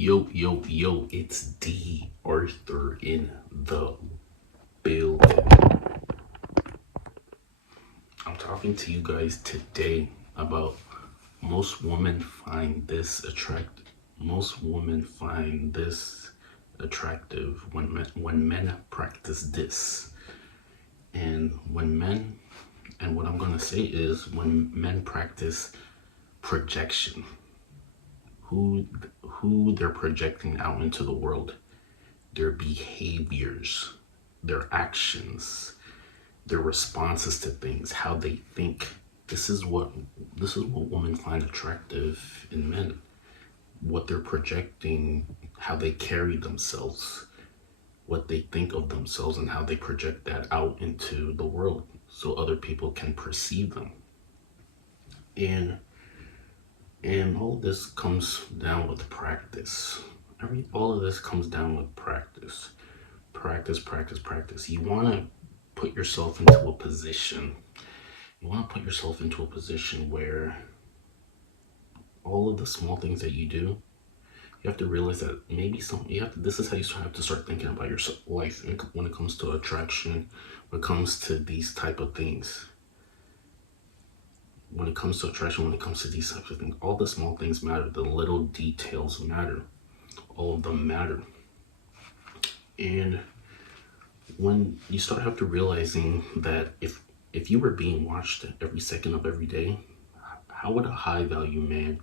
Yo, it's D.Arthur in the building. I'm talking to you guys today about most women find this attract most women find this attractive when men practice this. And what I'm gonna say is when men practice projection, who who they're projecting out into the world, their behaviors, their actions, their responses to things, how they think. This is what women find attractive in men. What they're projecting, how they carry themselves, what they think of themselves, and how they project that out into the world so other people can perceive them. And all of this comes down with practice. All of this comes down with practice. Practice. You want to put yourself into a position. You want to put yourself into a position where all of the small things that you do, you have to realize that maybe this is how you have to start thinking about your life when it comes to attraction, when it comes to these type of things. When it comes to attraction, when it comes to these types of things, all the small things matter. The little details matter. All of them matter. And when you start have to realizing that if you were being watched every second of every day, how would a high value man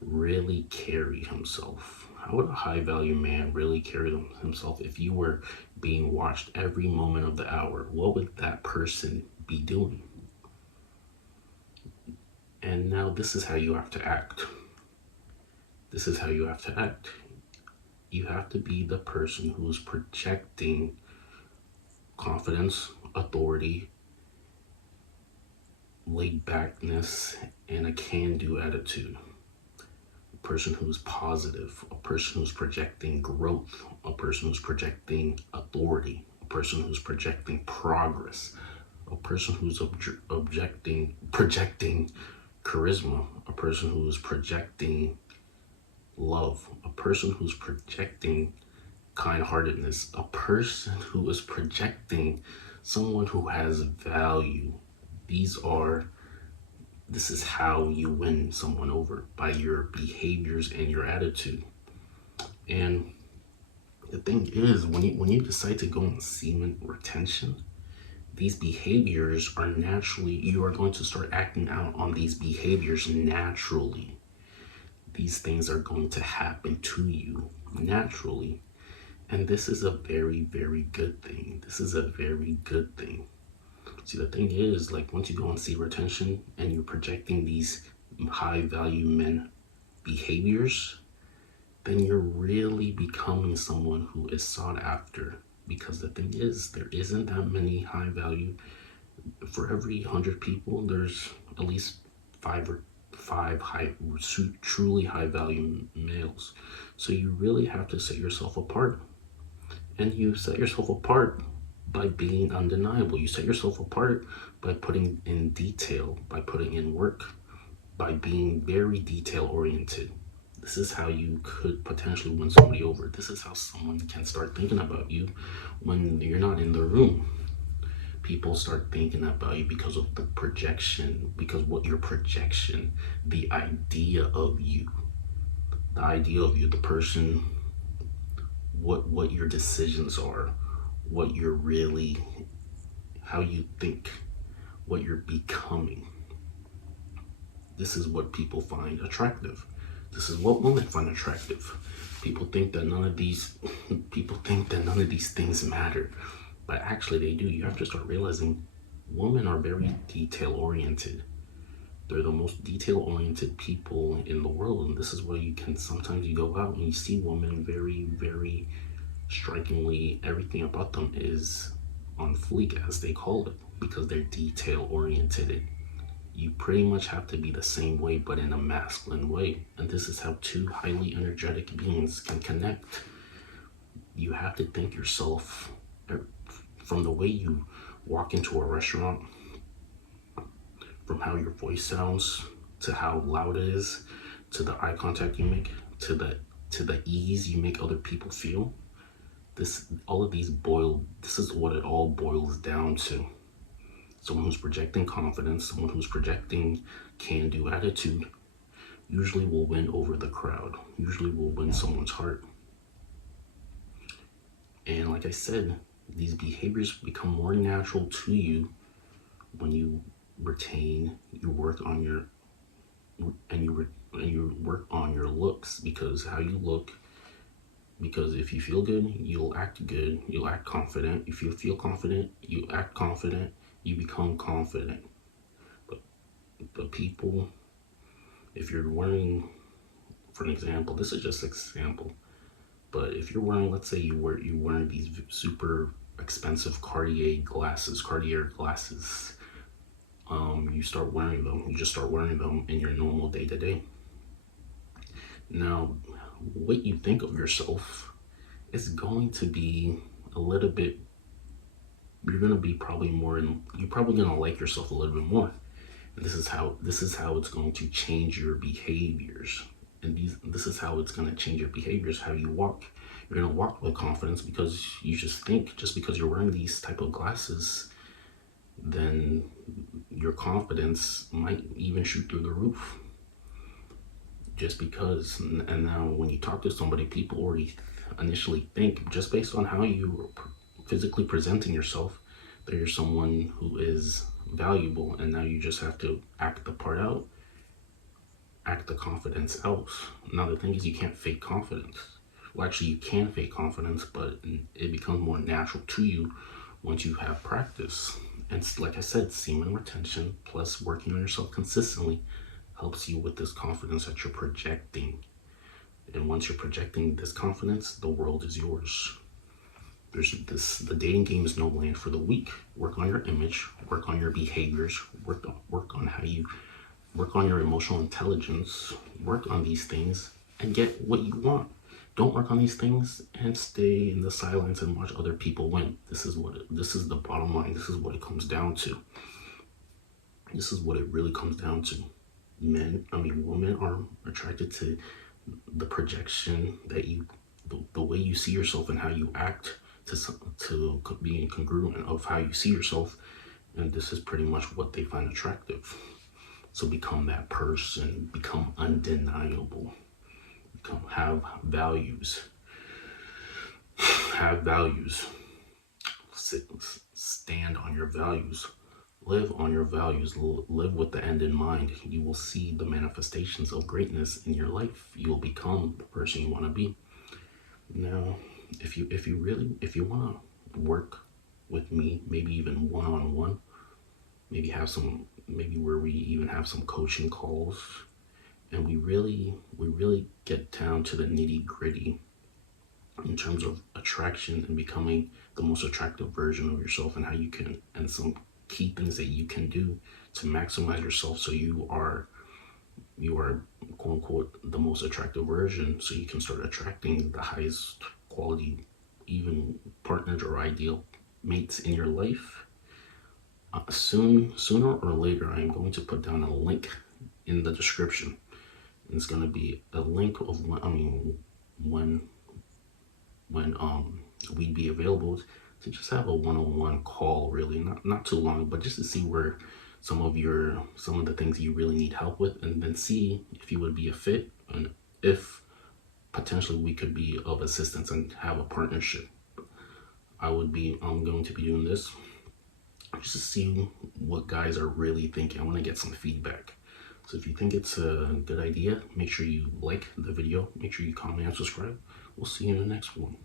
really carry himself? How would a high value man really carry himself if you were being watched every moment of the hour? What would that person be doing? And now this is how you have to act. This is how you have to act. You have to be the person who's projecting confidence, authority, laid backness, and a can-do attitude. A person who's positive, a person who's projecting growth, a person who's projecting authority, a person who's projecting progress, a person who's projecting charisma, a person who's projecting love, a person who's projecting kind-heartedness, a person who is projecting someone who has value. This is how you win someone over, by your behaviors and your attitude. And the thing is, when you decide to go on semen retention, these behaviors are you are going to start acting out on these behaviors naturally. These things are going to happen to you naturally. And this is a very, very good thing. This is a very good thing. See, the thing is, like, once you go on seed retention and you're projecting these high value men behaviors, then you're really becoming someone who is sought after. Because the thing is, there isn't that many high value. For every 100 people, there's at least five truly high value males. So you really have to set yourself apart. And you set yourself apart by being undeniable. You set yourself apart by putting in detail, by putting in work, by being very detail oriented. This is how you could potentially win somebody over. This is how someone can start thinking about you when you're not in the room. People start thinking about you because of the projection, the idea of you, the person, what your decisions are, what you're really, how you think, what you're becoming. This is what people find attractive. This is what women find attractive. People think that none of these things matter, but actually they do. You have to start realizing women are very detail oriented. They're the most detail oriented people in the world, and this is where sometimes you go out and you see women very, very strikingly, everything about them is on fleek, as they call it, because they're detail oriented. You pretty much have to be the same way, but in a masculine way. And this is how two highly energetic beings can connect. You have to think yourself, from the way you walk into a restaurant, from how your voice sounds, to how loud it is, to the eye contact you make, to to the ease you make other people feel, this is what it all boils down to. Someone who's projecting confidence, someone who's projecting can-do attitude, usually will win over the crowd, usually will win someone's heart. And like I said, these behaviors become more natural to you when you work on your looks, because how you look, because if you feel good, you'll act good, you'll act confident. If you feel confident, you act confident, you become confident. But people, if you're wearing, for an example, this is just an example, but if you're wearing, let's say you're wearing these super expensive Cartier glasses, you just start wearing them in your normal day to day. Now, what you think of yourself is going to be a little bit, you're probably going to like yourself a little bit more. And this is how it's going to change your behaviors. And this is how it's going to change your behaviors, how you walk. You're going to walk with confidence because you just think, just because you're wearing these type of glasses, then your confidence might even shoot through the roof. Just because. And now when you talk to somebody, people already initially think, just based on how you physically presenting yourself, that you're someone who is valuable. And now you just have to act the part out, act the confidence out. Now the thing is, you can't fake confidence. Well, actually you can fake confidence, but it becomes more natural to you once you have practice. And like I said, semen retention plus working on yourself consistently helps you with this confidence that you're projecting. And once you're projecting this confidence, the world is yours. The dating game is no land for the weak. Work on your image, work on your behaviors, work on your emotional intelligence, work on these things and get what you want. Don't work on these things and stay in the silence and watch other people win. This is the bottom line. This is what it comes down to. This is what it really comes down to. Women are attracted to the projection that the way you see yourself and how you act to being congruent of how you see yourself. And this is pretty much what they find attractive. So become that person, become undeniable, have values, stand on your values. Live on your values, live with the end in mind. You will see the manifestations of greatness in your life. You will become the person you want to be. Now, if you want to work with me, maybe even one-on-one, maybe where we even have some coaching calls, and we really get down to the nitty-gritty in terms of attraction and becoming the most attractive version of yourself, and how you can, and some key things that you can do to maximize yourself so you are quote unquote the most attractive version, so you can start attracting the highest quality, even partners or ideal mates in your life. Sooner or later, I am going to put down a link in the description. And it's going to be a link of when we'd be available to just have a one-on-one call, really not too long, but just to see where some of the things you really need help with, and then see if you would be a fit and if potentially we could be of assistance and have a partnership. I'm going to be doing this just to see what guys are really thinking. I want to get some feedback. So if you think it's a good idea, make sure you like the video, make sure you comment and subscribe. We'll see you in the next one.